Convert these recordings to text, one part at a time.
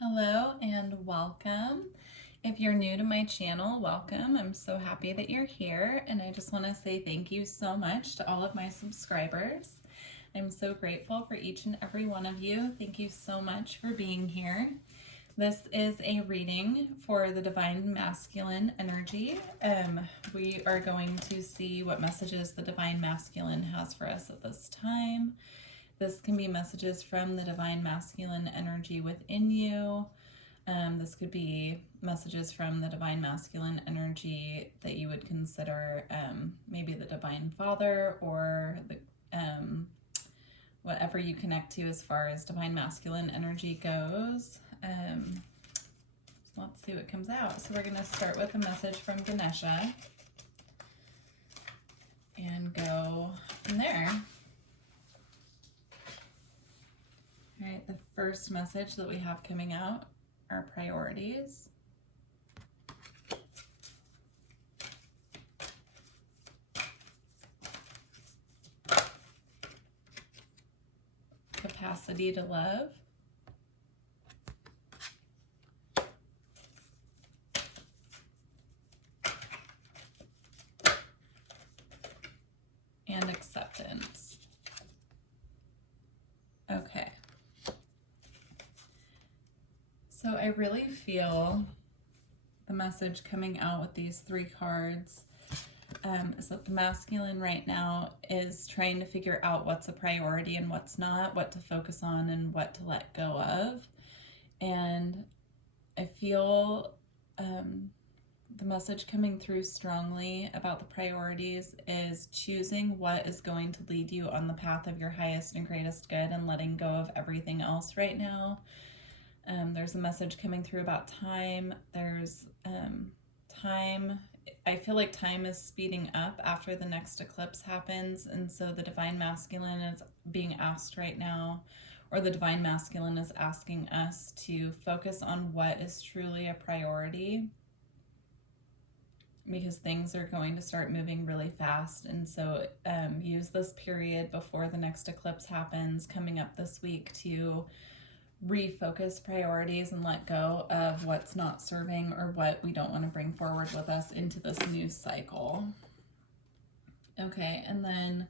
Hello and welcome. If you're new to my channel, welcome. I'm so happy that you're here, and I just want to say thank you so much to all of my subscribers. I'm so grateful for each and every one of you. Thank you so much for being here. This is a reading for the Divine Masculine energy. We are going to see what messages the Divine Masculine has for us at this time. This can be messages from the Divine Masculine energy within you. This could be messages from the Divine Masculine energy that you would consider maybe the Divine Father or the whatever you connect to as far as Divine Masculine energy goes. Let's see what comes out. So we're going to start with a message from Ganesha and go from there. All right, the first message that we have coming out are priorities. Capacity to love. And acceptance. Okay. So I really feel the message coming out with these three cards is that the masculine right now is trying to figure out what's a priority and what's not, what to focus on and what to let go of. And I feel the message coming through strongly about the priorities is choosing what is going to lead you on the path of your highest and greatest good and letting go of everything else right now. There's a message coming through about time. There's time. I feel like time is speeding up after the next eclipse happens, and so the Divine Masculine is being asked right now, or the Divine Masculine is asking us to focus on what is truly a priority, because things are going to start moving really fast. And so use this period before the next eclipse happens coming up this week to refocus priorities and let go of what's not serving or what we don't want to bring forward with us into this new cycle. Okay, and then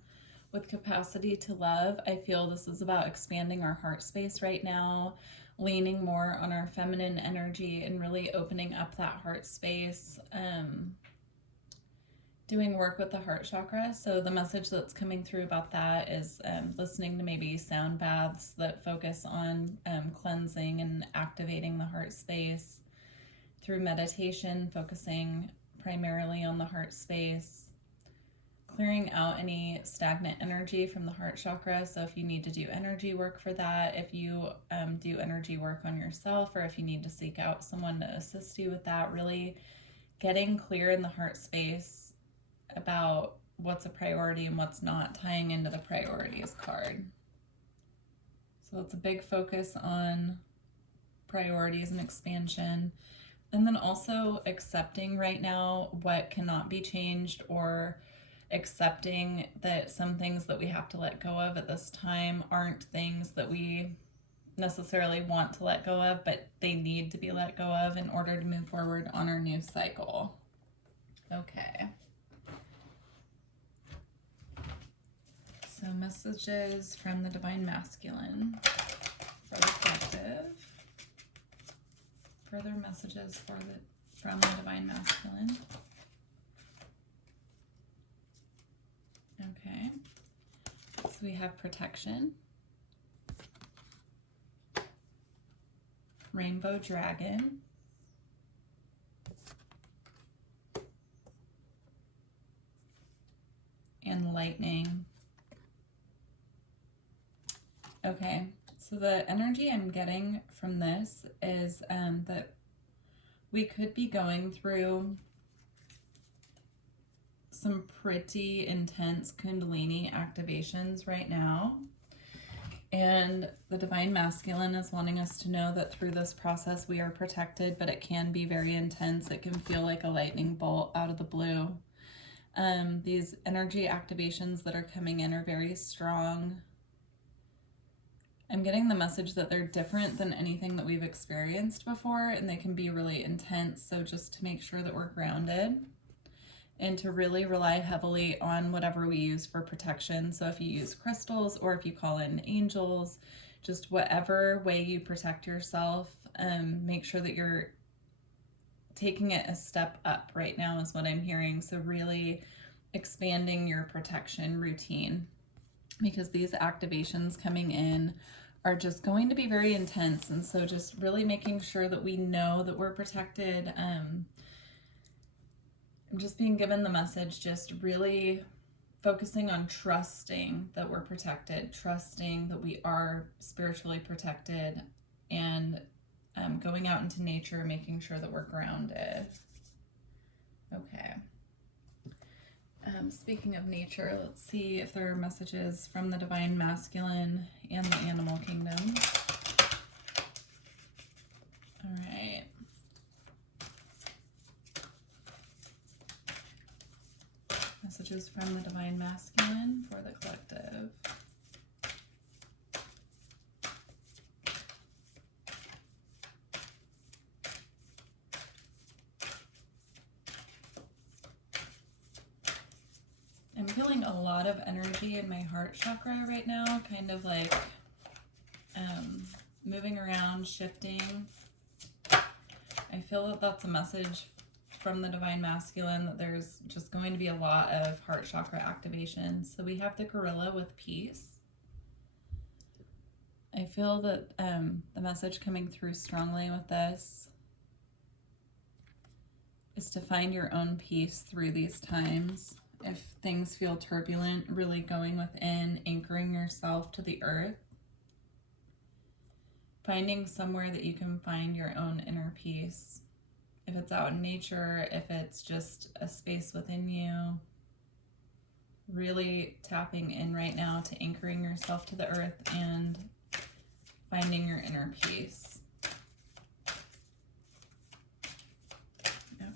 with capacity to love, I feel this is about expanding our heart space right now, leaning more on our feminine energy and really opening up that heart space, doing work with the heart chakra. So the message that's coming through about that is listening to maybe sound baths that focus on cleansing and activating the heart space through meditation, focusing primarily on the heart space, clearing out any stagnant energy from the heart chakra. So if you need to do energy work for that, if you do energy work on yourself, or if you need to seek out someone to assist you with that, really getting clear in the heart space about what's a priority and what's not, tying into the priorities card. So it's a big focus on priorities and expansion, and then also accepting right now what cannot be changed, or accepting that some things that we have to let go of at this time aren't things that we necessarily want to let go of, but they need to be let go of in order to move forward on our new cycle. Okay. So messages from the Divine Masculine for the collective. Further messages from the Divine Masculine. Okay. So we have protection. Rainbow Dragon. And lightning. Okay, so the energy I'm getting from this is that we could be going through some pretty intense Kundalini activations right now. And the Divine Masculine is wanting us to know that through this process we are protected, but it can be very intense. It can feel like a lightning bolt out of the blue. These energy activations that are coming in are very strong. I'm getting the message that they're different than anything that we've experienced before, and they can be really intense. So just to make sure that we're grounded and to really rely heavily on whatever we use for protection. So if you use crystals or if you call in angels, just whatever way you protect yourself, make sure that you're taking it a step up right now is what I'm hearing. So really expanding your protection routine, because these activations coming in are just going to be very intense. And so just really making sure that we know that we're protected. I'm just being given the message, just really focusing on trusting that we're protected, trusting that we are spiritually protected, and going out into nature, making sure that we're grounded. Okay. Speaking of nature, let's see if there are messages from the Divine Masculine and the Animal Kingdom. All right. Messages from the Divine Masculine for the collective. I'm feeling a lot of energy in my heart chakra right now, kind of like moving around, shifting. I feel that that's a message from the Divine Masculine, that there's just going to be a lot of heart chakra activation. So we have the gorilla with peace. I feel that the message coming through strongly with this is to find your own peace through these times. If things feel turbulent, really going within, anchoring yourself to the earth, finding somewhere that you can find your own inner peace. If it's out in nature, if it's just a space within you, really tapping in right now to anchoring yourself to the earth and finding your inner peace. Okay.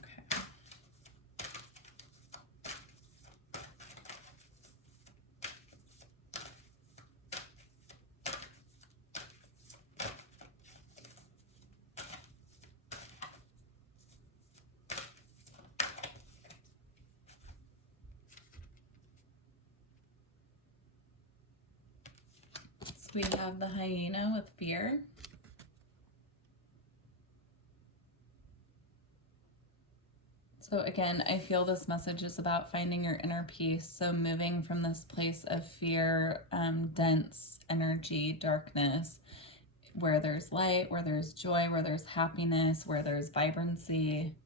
We have the hyena with fear. So again, I feel this message is about finding your inner peace. So moving from this place of fear, dense energy, darkness, where there's light, where there's joy, where there's happiness, where there's vibrancy.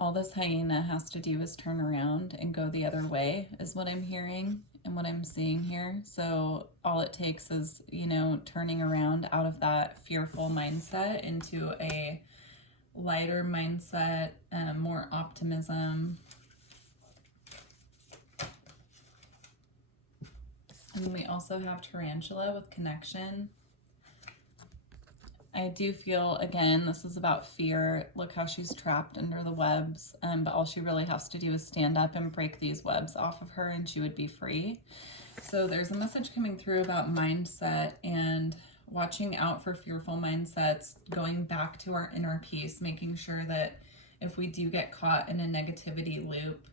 All this hyena has to do is turn around and go the other way, is what I'm hearing and what I'm seeing here. So all it takes is, turning around out of that fearful mindset into a lighter mindset, more optimism. And we also have tarantula with connection. I do feel, again, this is about fear. Look how she's trapped under the webs, but all she really has to do is stand up and break these webs off of her and she would be free. So there's a message coming through about mindset and watching out for fearful mindsets, going back to our inner peace, making sure that if we do get caught in a negativity loop,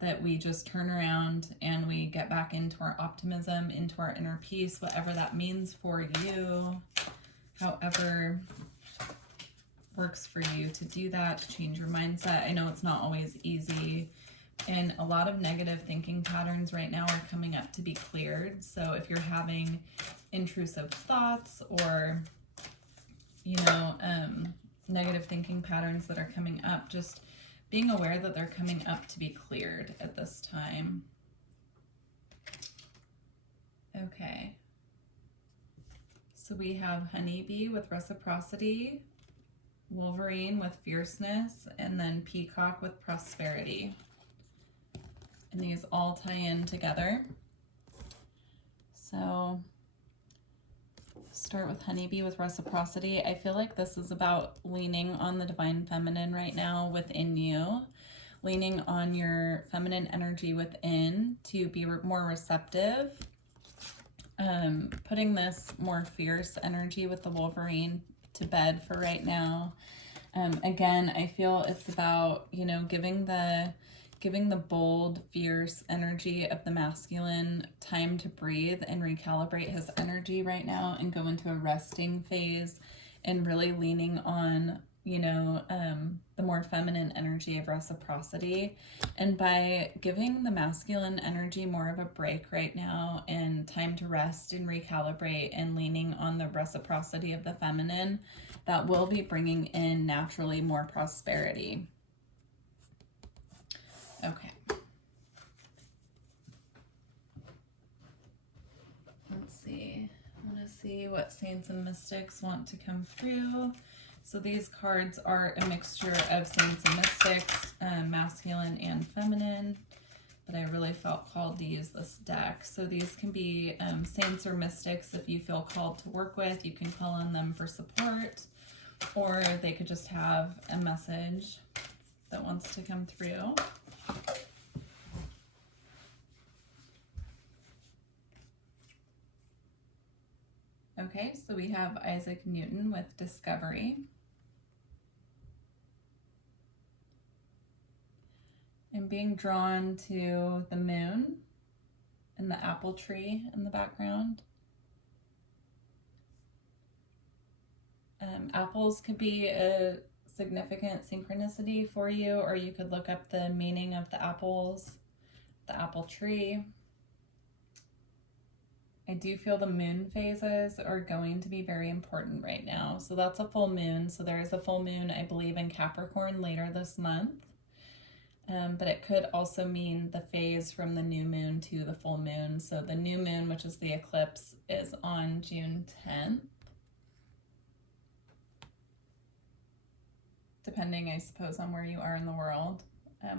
that we just turn around and we get back into our optimism, into our inner peace, whatever that means for you. However works for you to do that, to change your mindset. I know it's not always easy, and a lot of negative thinking patterns right now are coming up to be cleared. So if you're having intrusive thoughts or, negative thinking patterns that are coming up, just being aware that they're coming up to be cleared at this time. Okay. So we have honeybee with reciprocity, Wolverine with fierceness, and then peacock with prosperity. And these all tie in together. So start with honeybee with reciprocity. I feel like this is about leaning on the divine feminine right now within you, leaning on your feminine energy within to be more receptive. Putting this more fierce energy with the Wolverine to bed for right now. Again, I feel it's about, you know, giving the bold, fierce energy of the masculine time to breathe and recalibrate his energy right now and go into a resting phase and really leaning on, you know, the more feminine energy of reciprocity. And by giving the masculine energy more of a break right now and time to rest and recalibrate and leaning on the reciprocity of the feminine, that will be bringing in naturally more prosperity. Okay. Let's see. I want to see what saints and mystics want to come through. So these cards are a mixture of saints and mystics, masculine and feminine, but I really felt called to use this deck. So these can be saints or mystics if you feel called to work with. You can call on them for support, or they could just have a message that wants to come through. Okay, so we have Isaac Newton with Discovery. I'm being drawn to the moon and the apple tree in the background. Apples could be a significant synchronicity for you, or you could look up the meaning of the apples, the apple tree. I do feel the moon phases are going to be very important right now. So that's a full moon. So there is a full moon, I believe, in Capricorn later this month. But it could also mean the phase from the new moon to the full moon. So the new moon, which is the eclipse, is on June 10th. Depending, I suppose, on where you are in the world.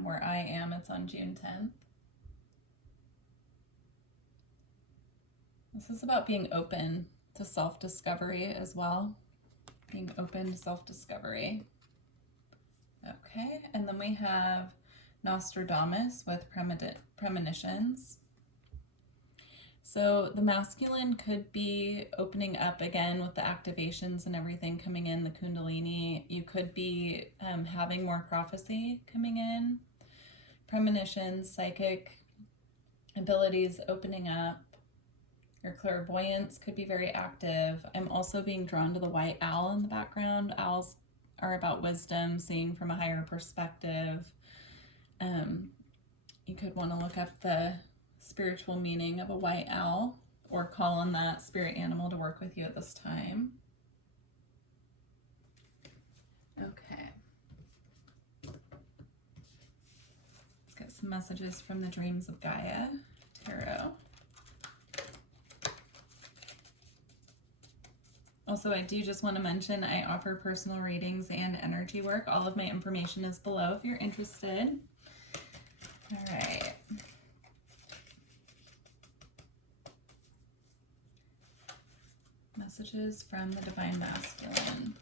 Where I am, it's on June 10th. This is about being open to self-discovery as well. Being open to self-discovery. Okay, and then we have Nostradamus with premonitions. So the masculine could be opening up again with the activations and everything coming in, the Kundalini. You could be having more prophecy coming in. Premonitions, psychic abilities opening up. Your clairvoyance could be very active. I'm also being drawn to the white owl in the background. Owls are about wisdom, seeing from a higher perspective. You could want to look up the spiritual meaning of a white owl or call on that spirit animal to work with you at this time. Okay. Let's get some messages from the Dreams of Gaia Tarot. Also, I do just want to mention I offer personal readings and energy work. All of my information is below if you're interested. All right. Messages from the Divine Masculine.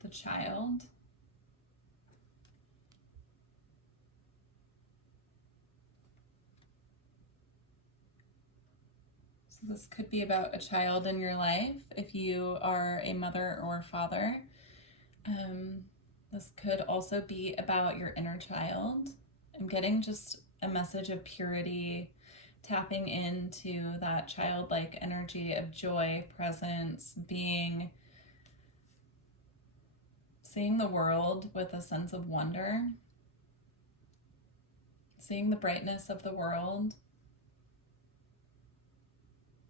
The Child. This could be about a child in your life if you are a mother or father. This could also be about your inner child. I'm getting just a message of purity, tapping into that childlike energy of joy, presence, seeing the world with a sense of wonder, seeing the brightness of the world,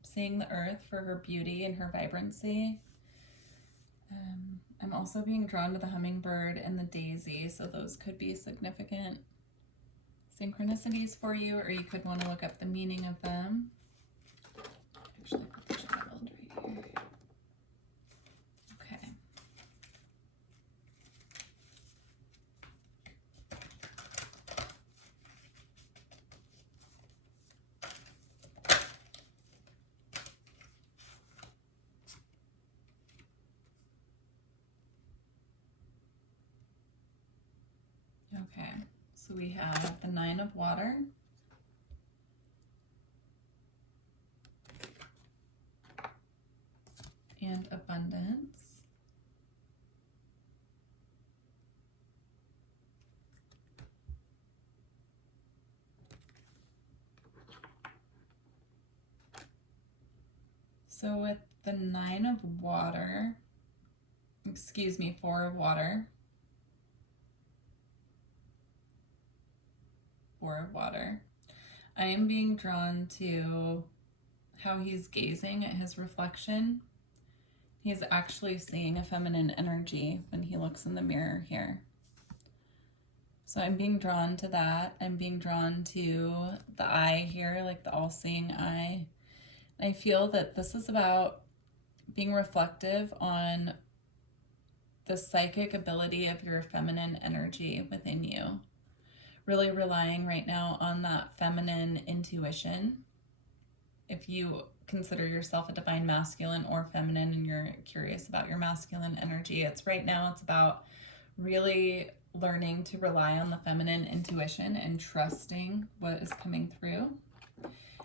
seeing the earth for her beauty and her vibrancy. I'm also being drawn to the hummingbird and the daisy, so those could be significant synchronicities for you, or you could want to look up the meaning of them. Actually, put the child right here. Okay. Okay, so we have the Nine of Water, and Abundance, so with the Nine of Water, excuse me, Four of Water, I am being drawn to how he's gazing at his reflection. He's actually seeing a feminine energy when he looks in the mirror here. So I'm being drawn to that. I'm being drawn to the eye here, like the all-seeing eye. I feel that this is about being reflective on the psychic ability of your feminine energy within you. Really relying right now on that feminine intuition. If you consider yourself a divine masculine or feminine and you're curious about your masculine energy, it's about really learning to rely on the feminine intuition and trusting what is coming through.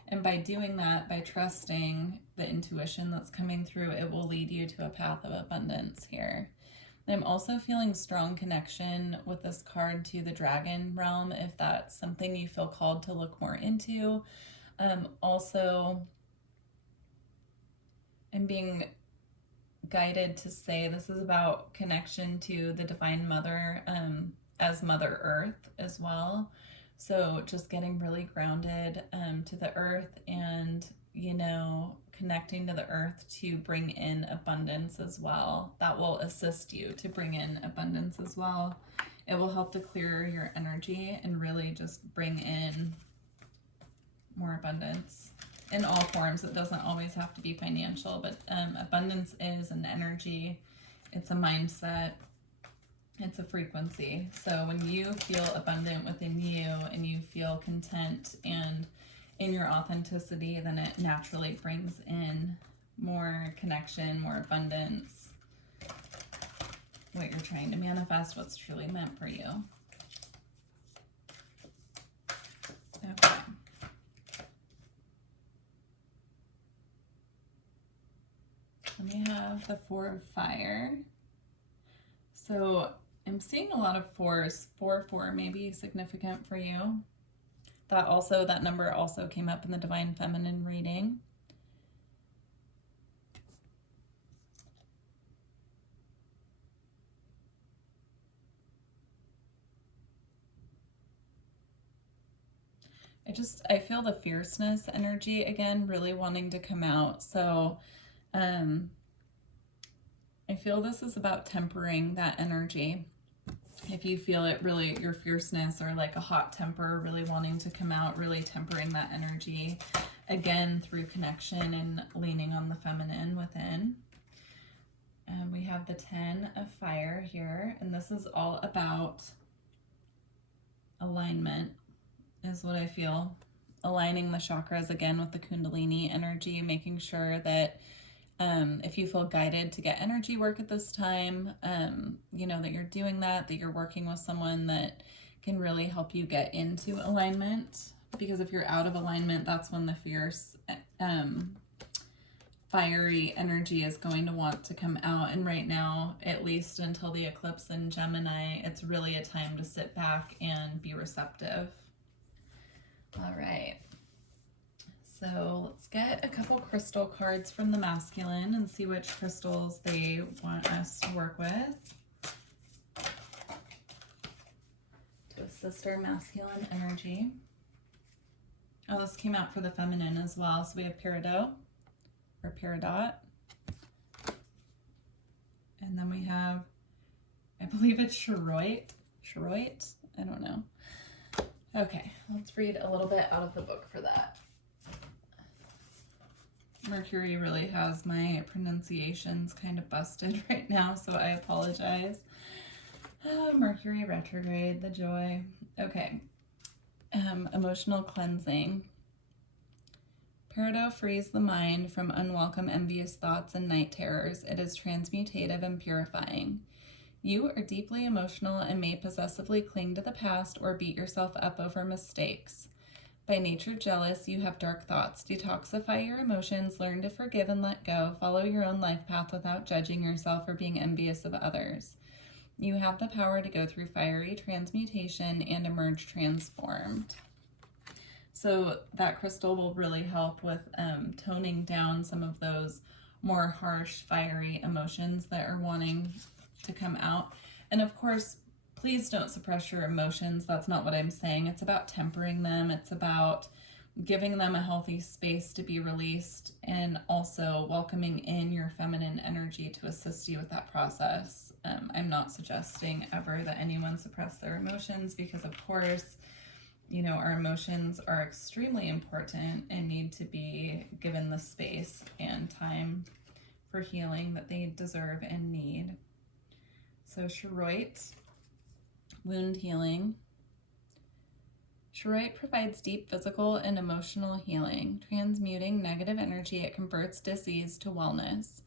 And by doing that, by trusting the intuition that's coming through, it will lead you to a path of abundance here. I'm also feeling strong connection with this card to the dragon realm, if that's something you feel called to look more into. Also, I'm being guided to say this is about connection to the Divine Mother as Mother Earth as well. So just getting really grounded to the earth and, you know, connecting to the earth to bring in abundance as well. That will assist you to bring in abundance as well. It will help to clear your energy and really just bring in more abundance in all forms. It doesn't always have to be financial, but abundance is an energy. It's a mindset. It's a frequency. So when you feel abundant within you and you feel content and in your authenticity, then it naturally brings in more connection, more abundance, what you're trying to manifest, what's truly meant for you. Okay. Then we have the Four of Fire. So I'm seeing a lot of fours. 4-4 may be significant for you. That number also came up in the Divine Feminine reading. I feel the fierceness energy again, really wanting to come out. So I feel this is about tempering that energy. If you feel it really, your fierceness or like a hot temper really wanting to come out, really tempering that energy again through connection and leaning on the feminine within. And we have the 10 of Fire here, and this is all about alignment is what I feel. Aligning the chakras again with the Kundalini energy, making sure that if you feel guided to get energy work at this time, you know, that you're doing that you're working with someone that can really help you get into alignment. Because if you're out of alignment, that's when the fierce, fiery energy is going to want to come out. And right now, at least until the eclipse in Gemini, it's really a time to sit back and be receptive. All right. So let's get a couple crystal cards from the masculine and see which crystals they want us to work with to assist our masculine energy. Oh, this came out for the feminine as well. So we have Peridot or Peridot. And then we have, I believe it's Cheroit. Cheroit? I don't know. Okay, let's read a little bit out of the book for that. Mercury really has my pronunciations kind of busted right now, so I apologize. Oh, Mercury retrograde, the joy. Okay. Emotional cleansing. Peridot frees the mind from unwelcome envious thoughts and night terrors. It is transmutative and purifying. You are deeply emotional and may possessively cling to the past or beat yourself up over mistakes. By nature jealous, you have dark thoughts. Detoxify your emotions, learn to forgive and let go, follow your own life path without judging yourself or being envious of others. You have the power to go through fiery transmutation and emerge transformed. So that crystal will really help with toning down some of those more harsh, fiery emotions that are wanting to come out. And of course, please don't suppress your emotions. That's not what I'm saying. It's about tempering them. It's about giving them a healthy space to be released, and also welcoming in your feminine energy to assist you with that process. I'm not suggesting ever that anyone suppress their emotions, because of course, you know, our emotions are extremely important and need to be given the space and time for healing that they deserve and need. So Cheroit, wound healing. Cheroit provides deep physical and emotional healing. Transmuting negative energy, it converts disease to wellness.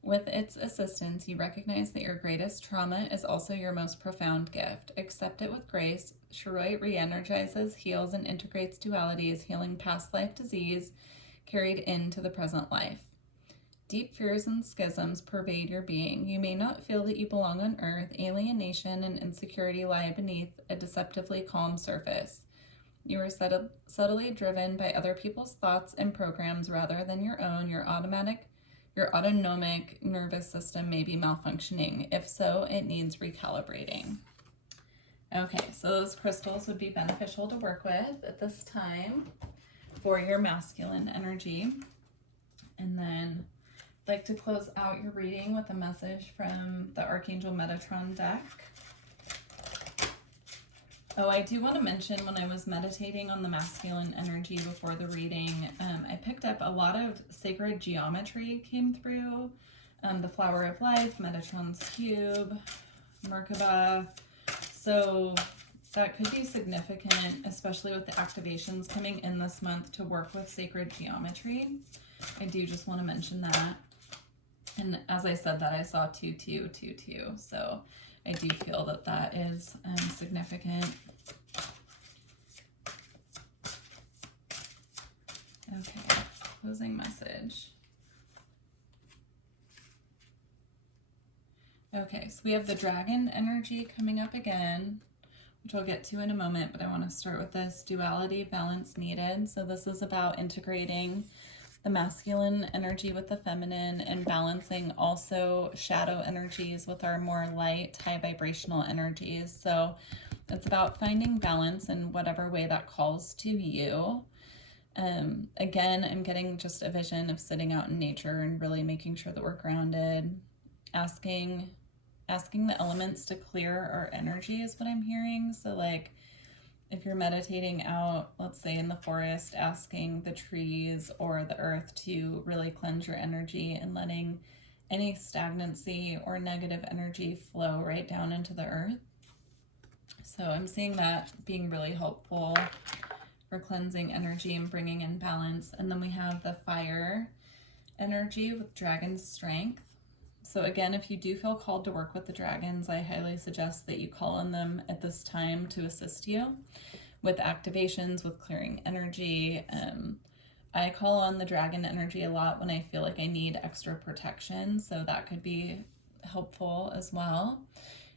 With its assistance, you recognize that your greatest trauma is also your most profound gift. Accept it with grace. Cheroit re-energizes, heals, and integrates dualities, healing past life disease carried into the present life. Deep fears and schisms pervade your being. You may not feel that you belong on earth. Alienation and insecurity lie beneath a deceptively calm surface. You are subtly driven by other people's thoughts and programs rather than your own. Your autonomic nervous system may be malfunctioning. If so, it needs recalibrating. Okay, so those crystals would be beneficial to work with at this time for your masculine energy. And then I'd like to close out your reading with a message from the Archangel Metatron deck. Oh, I do want to mention, when I was meditating on the masculine energy before the reading, I picked up a lot of sacred geometry came through. The Flower of Life, Metatron's Cube, Merkaba. So that could be significant, especially with the activations coming in this month, to work with sacred geometry. I do just want to mention that. And as I said that, I saw 2222. So I do feel that that is significant. Okay, closing message. Okay, so we have the dragon energy coming up again, which I'll get to in a moment, but I want to start with this duality, balance needed. So this is about integrating the masculine energy with the feminine and balancing also shadow energies with our more light, high vibrational energies. So it's about finding balance in whatever way that calls to you. Again, I'm getting just a vision of sitting out in nature and really making sure that we're grounded, asking the elements to clear our energy is what I'm hearing. So like, if you're meditating out, let's say in the forest, asking the trees or the earth to really cleanse your energy and letting any stagnancy or negative energy flow right down into the earth. So I'm seeing that being really helpful for cleansing energy and bringing in balance. And then we have the fire energy with dragon strength. So again, if you do feel called to work with the dragons, I highly suggest that you call on them at this time to assist you with activations, with clearing energy. I call on the dragon energy a lot when I feel like I need extra protection, so that could be helpful as well.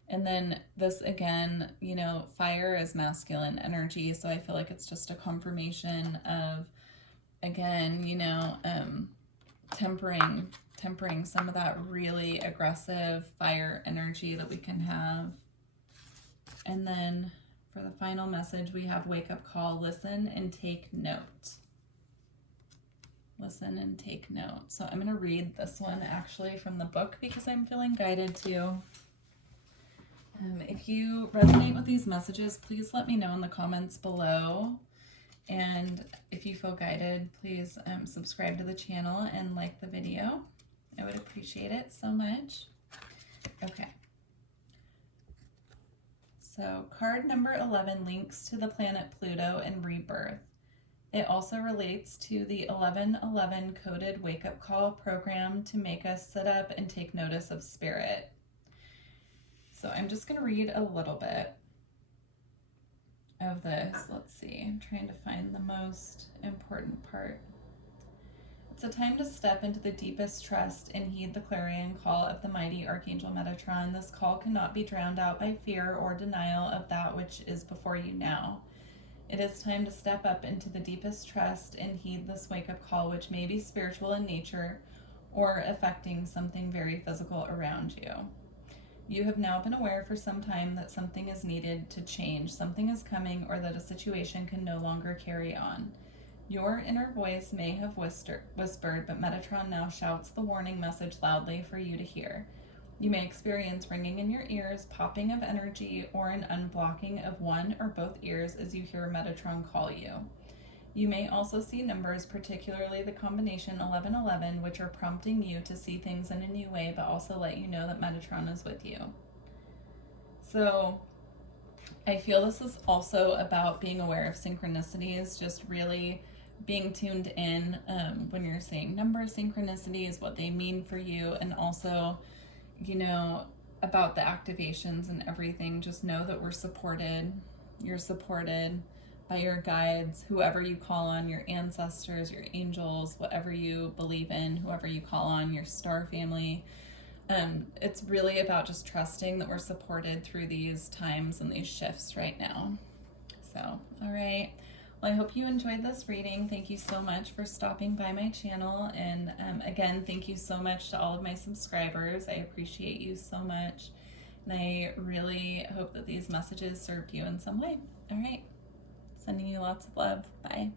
And then this, again, you know, fire is masculine energy, so I feel like it's just a confirmation of, again, you know, tempering some of that really aggressive fire energy that we can have. And then for the final message, we have wake up call, listen and take note. Listen and take note. So I'm going to read this one actually from the book because I'm feeling guided to. If you resonate with these messages, please let me know in the comments below. And if you feel guided, please subscribe to the channel and like the video. I would appreciate it so much. Okay. So card number 11 links to the planet Pluto and rebirth. It also relates to the 1111 coded wake-up call program to make us sit up and take notice of spirit. So I'm just going to read a little bit of this. Let's see. I'm trying to find the most important part. It's a time to step into the deepest trust and heed the clarion call of the mighty Archangel Metatron. This call cannot be drowned out by fear or denial of that which is before you now. It is time to step up into the deepest trust and heed this wake-up call, which may be spiritual in nature or affecting something very physical around you. You have now been aware for some time that something is needed to change, something is coming, or that a situation can no longer carry on. Your inner voice may have whispered, but Metatron now shouts the warning message loudly for you to hear. You may experience ringing in your ears, popping of energy, or an unblocking of one or both ears as you hear Metatron call you. You may also see numbers, particularly the combination 1111, which are prompting you to see things in a new way, but also let you know that Metatron is with you. So I feel this is also about being aware of synchronicities, just really being tuned in when you're seeing number synchronicities, what they mean for you, and also, you know, about the activations and everything. Just know that we're supported. You're supported by your guides, whoever you call on, your ancestors, your angels, whatever you believe in, whoever you call on, your star family. It's really about just trusting that we're supported through these times and these shifts right now. So, all right. Well, I hope you enjoyed this reading. Thank you so much for stopping by my channel. And again, thank you so much to all of my subscribers. I appreciate you so much. And I really hope that these messages served you in some way. All right. Sending you lots of love. Bye.